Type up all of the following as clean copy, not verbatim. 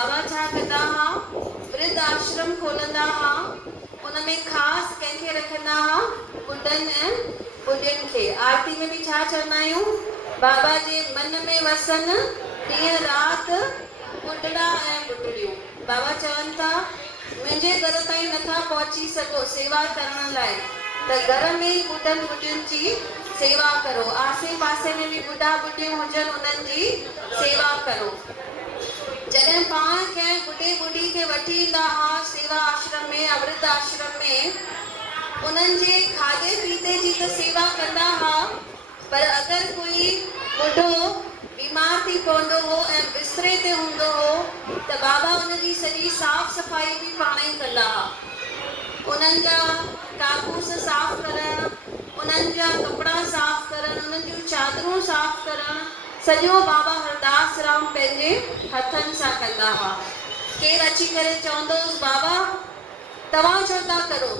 बाबा छा कंदा हा, वृद्ध आश्रम खोलंदा हा, उनमें ख़ासि कंहिंखे रखंदा हा, ॿुढनि ऐं ॿुढियुनि खे। आरती में बि छा चवंदा आहियूं, बाबा जे मन में वसन ॾींहं राति ॿुढड़ा ऐं ॿुढड़ियूं। बाबा चवनि था मुंहिंजे दर ताईं नथा पहुची सघो सेवा करण लाइ, त घर में ई ॿुढनि ॿुढियुनि जी सेवा करो, आसे पासे में बि ॿुढा ॿुढियूं हुजनि उन्हनि जी सेवा करो। जॾहिं पाण कंहिं ॿुढे ॿुढी खे वठी ईंदा हा सेवा आश्रम में या वृद्ध आश्रम में, उन्हनि जे खाधे पीते जी त सेवा कंदा हा, पर अगरि कोई ॿुढो बीमार थी पवंदो हो ऐं बिस्तरे ते हूंदो हो त बाबा उनजी सॼी साफ़ सफ़ाई बि पाण ई कंदा हा। उन्हनि जा काकूस साफ़ करण, उन्हनि जा कपिड़ा साफ़ करण, उन्हनि जूं चादरूं साफ़ करण, सॼो बाबा हरदास राम पंहिंजे हथनि सां कंदा हा। केरु अची करे चवंदो हुउसि बाबा तव्हां छो था करो,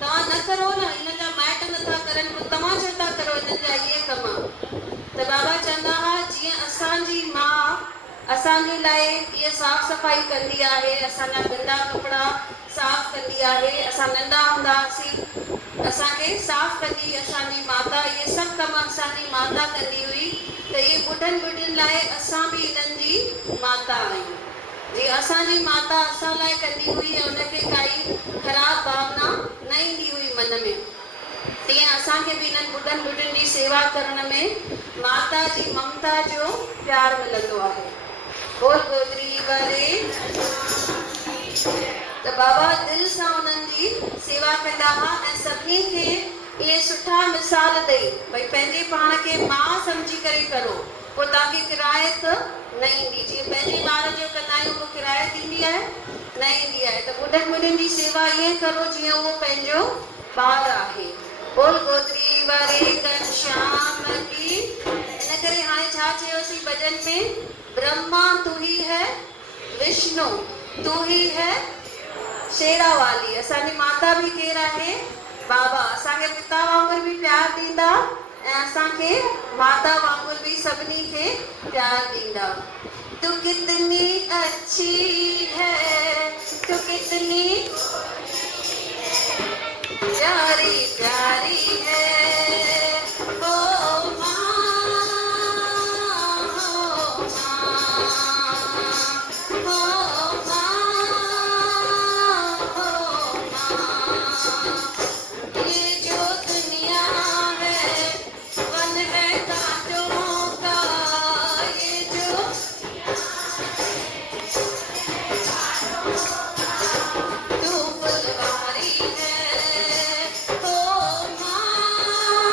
तव्हां न करो न, हिन जा माइट नथा करनि, पोइ तव्हां छो था करो हिननि जा इहे कम। त बाबा चवंदा हा जीअं असांजी माउ असांजे लाइ इहा साफ़ सफ़ाई कंदी आहे, असांजा गंदा कपिड़ा साफ़ कंदी आहे, असां नंढा हूंदा हुआसीं असांखे साफ़ कंदी असांजी माता, इहे सभु कम असांजी माता कंदी हुई, त इहे ॿुढनि ॿुढियुनि लाइ असां बि इन्हनि जी माता आहियूं। जीअं असांजी माता असां लाइ कंदी हुई ऐं उनखे काई ख़राब भावना न ईंदी हुई मन में, तीअं असांखे बि इन्हनि ॿुढनि ॿुढियुनि जी सेवा करण में माता जी ममता जो प्यार मिलंदो आहे। बोल गोदरी वारे। त बाबा दिलि सां उन्हनि जी सेवा कंदा हुआ ऐं सभिनी खे इहे सुठा मिसाल ॾेई भई पंहिंजे पाण खे मां सम्झी करे करो, पोइ तव्हांखे किरायत न ईंदी। जीअं पंहिंजे ॿार जो कंदा आहियूं पोइ किरायत ईंदी आहे न ईंदी आहे, त ॿुढनि ॿुढियुनि जी सेवा ईअं करो जीअं उहो पंहिंजो ॿार आहे। बोल गोदरी वारे घनश्याम की। इन करे हाणे छा चयोसीं भॼन में, ब्रह्मा तू ही है, विष्णु तू ही है, शेरा वाली। असांजी माता बि केरु आहे, बाबा। असांखे पिता वांगुरु बि प्यार ॾींदा ऐं असांखे माता वांगुरु बि सभिनी खे प्यार ॾींदा। तू कितनी अच्छी है, तू कितनी प्यारी प्यारी है, ओ माँ, ओ माँ, ओ माँ। ये जो दुनिया है वन है कांटों का, ये जो तू फुलवारी है, ओ माँ,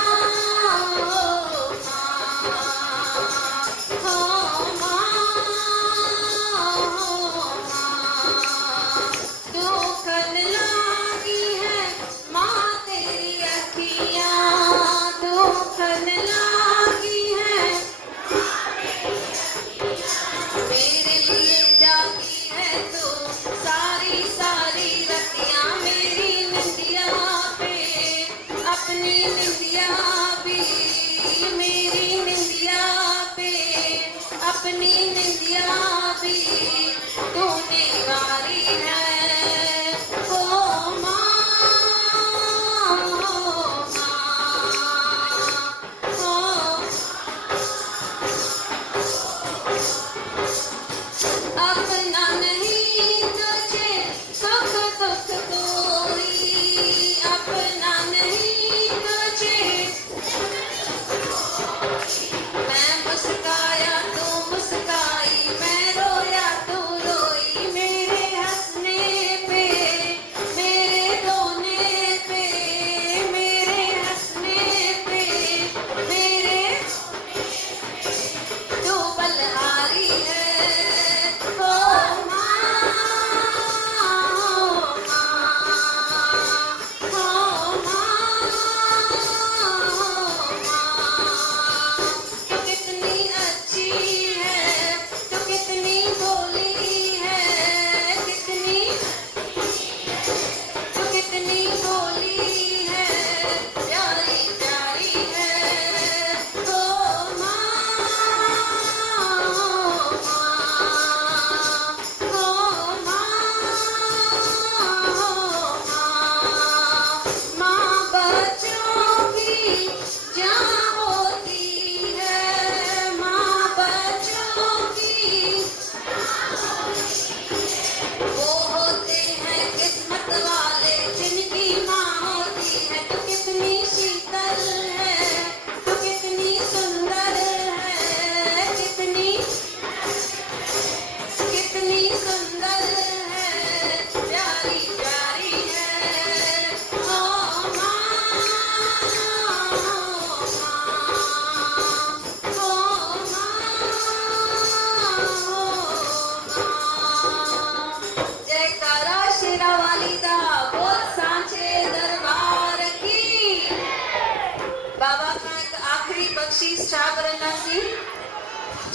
छा करंदासीं?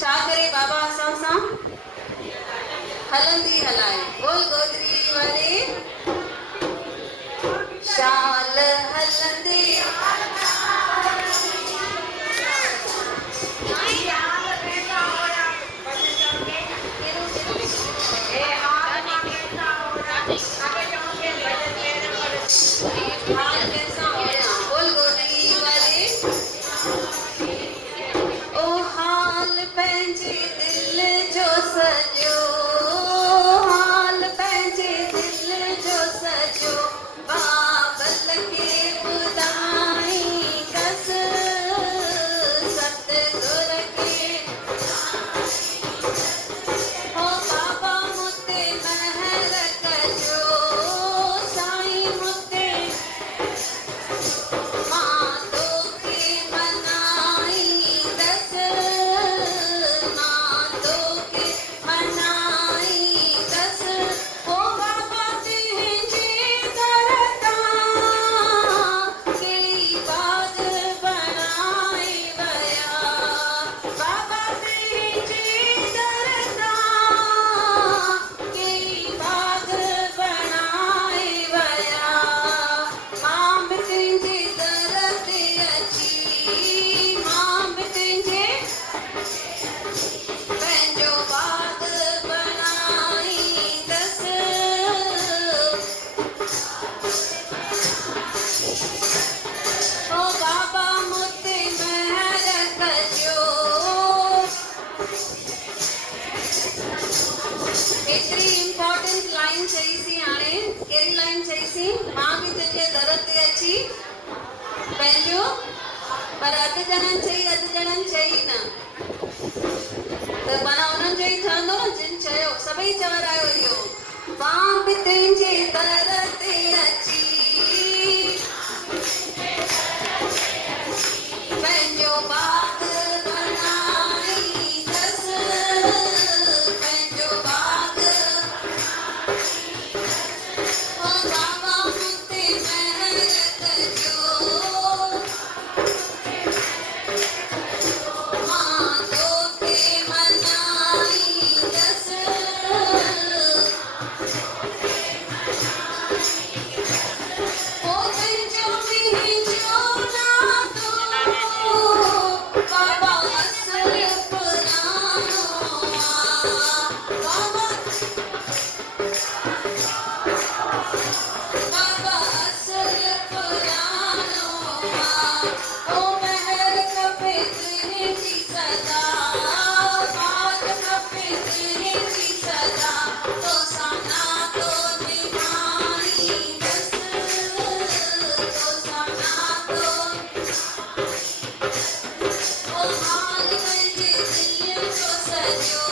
छा करे बाबा असां सां हलंदी हलाए। बोल गोदरी वाले शाल हलंदी हाल कैसा होया। बोल गोदरी वाले ओ हाल पंहिंजे दिल जो सजो, हाल पंहिंजे दिल जो सजो बाबल खे ॿुधाई कस सतगुर खे ओ बाबा मुते महर कजो साईं मुते मां तोखे मनाई दस मां तोखे मनाई दस ओ बाबा तुंहिंजे दर तां कई बाग बनाए वया बाबा तुंहिंजे दर तां कई बाग बनाए वया मां बि तुंहिंजे दर ते अची मां बि तुंहिंजे पंहिंजो बाग बनाई दस ओ बाबा मुते महर कजो। एतिरी इम्पोर्टेंट लाइन चईसीं हाणे कहिड़ी लाइन चईसीं मां बि तुंहिंजे दर ते अची पंहिंजो पर अधु ॼणनि चई न त माना उन्हनि जो ई ठहंदो न जिन चयो सभई चवरायो इहो मां बि तुंहिंजे दर ते अची पंहिंजो बाग बनाई दस पंहिंजो बाग ओ बाबा मुते महर कजो मां तोखे मनाई दस ओ तुंहिंजो मुंहिंजो नातो बाबा असुर पुराणो बाबा बाबा असुर पुराणो ओ महर खपे तुंहिंजी सदा बाग खपे तुंहिंजी सदा तोसां नातो निभाई दस तोसां नातो ओ हाल पंहिंजे दिल जो सजो